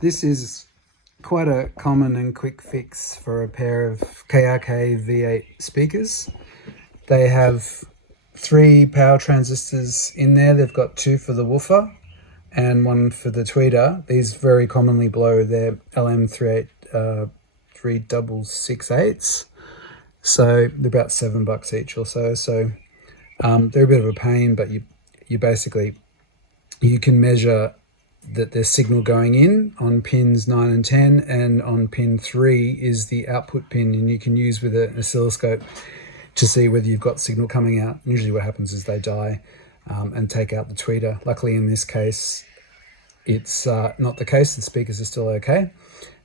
This is quite a common and quick fix for a pair of KRK V8 speakers. They have 3 power transistors in there. They've got 2 for the woofer and 1 for the tweeter. These very commonly blow. They're LM3668s. So they're about $7 each or so. So they're a bit of a pain, but you basically, you can measure that there's signal going in on pins 9 and 10, and on pin 3 is the output pin, and you can use with an oscilloscope to see whether you've got signal coming out. Usually what happens is they die and take out the tweeter. Luckily in this case it's not the case, the speakers are still okay.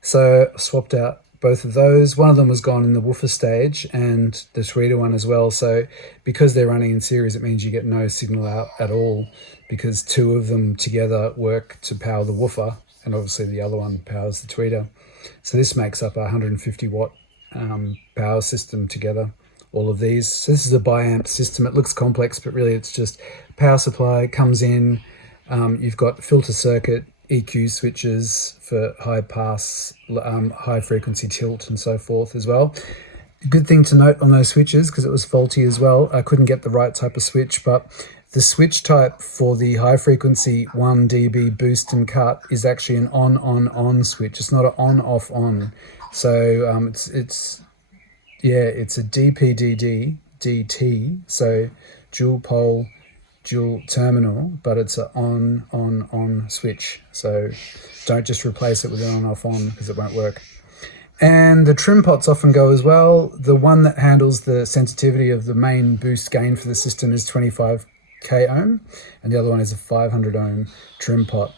So I swapped out both of those. One of them was gone in the woofer stage and the tweeter one as well. So because they're running in series, it means you get no signal out at all, because 2 of them together work to power the woofer, and obviously the other one powers the tweeter. So this makes up a 150 watt power system together, all of these. So this is a bi-amp system. It looks complex, but really it's just power supply comes in. You've got filter circuit, EQ switches for high pass, high frequency tilt and so forth as well. A good thing to note on those switches, because it was faulty as well, I couldn't get the right type of switch, but the switch type for the high frequency 1 dB boost and cut is actually an on switch. It's not an on-off-on. So it's a DPDD DT, so dual pole, dual terminal, but it's an on switch. So don't just replace it with an on-off-on, because it won't work. And the Trimpots often go as well. The one that handles the sensitivity of the main boost gain for the system is 25 K ohm, and the other one is a 500 ohm Trimpot,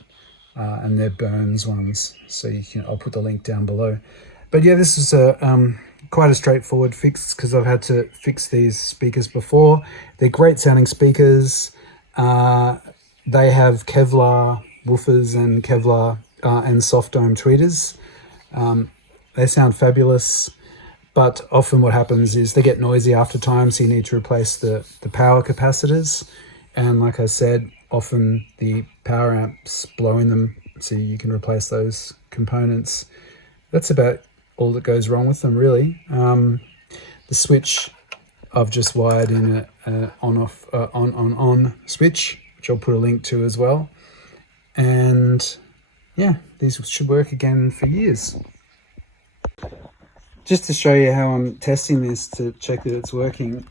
and they're BOURNS ones. So I'll put the link down below. But yeah, this is quite a straightforward fix, because I've had to fix these speakers before. They're great sounding speakers. They have Kevlar woofers and Kevlar and soft dome tweeters. They sound fabulous, but often what happens is they get noisy after time, so you need to replace the power capacitors. And like I said, often the power amps blow in them, so you can replace those components. That's about all that goes wrong with them, really. The switch, I've just wired in a on switch, which I'll put a link to as well. And yeah, these should work again for years. Just to show you how I'm testing this to check that it's working,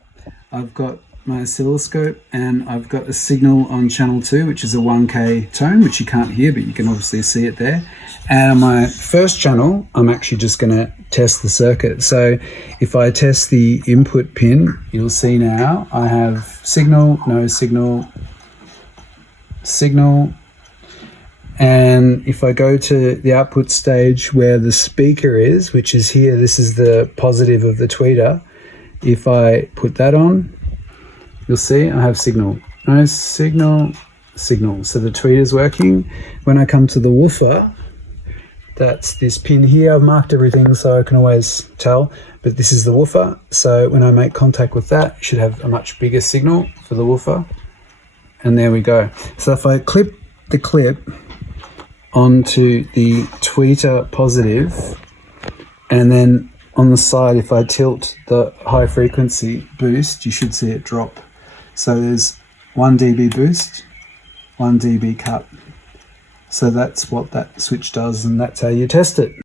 I've got my oscilloscope and I've got a signal on channel 2, which is a 1K tone, which you can't hear, but you can obviously see it there. And on my first channel, I'm actually just going to test the circuit. So if I test the input pin, you'll see now I have signal, no signal, signal. And if I go to the output stage where the speaker is, which is here, this is the positive of the tweeter. If I put that on, you'll see I have signal, no signal, signal. So the tweeter's working. When I come to the woofer, that's this pin here. I've marked everything so I can always tell, but this is the woofer. So when I make contact with that, it should have a much bigger signal for the woofer. And there we go. So if I clip the clip onto the tweeter positive, and then on the side, if I tilt the high frequency boost, you should see it drop. So there's 1 dB boost, 1 dB cut. So that's what that switch does, and that's how you test it.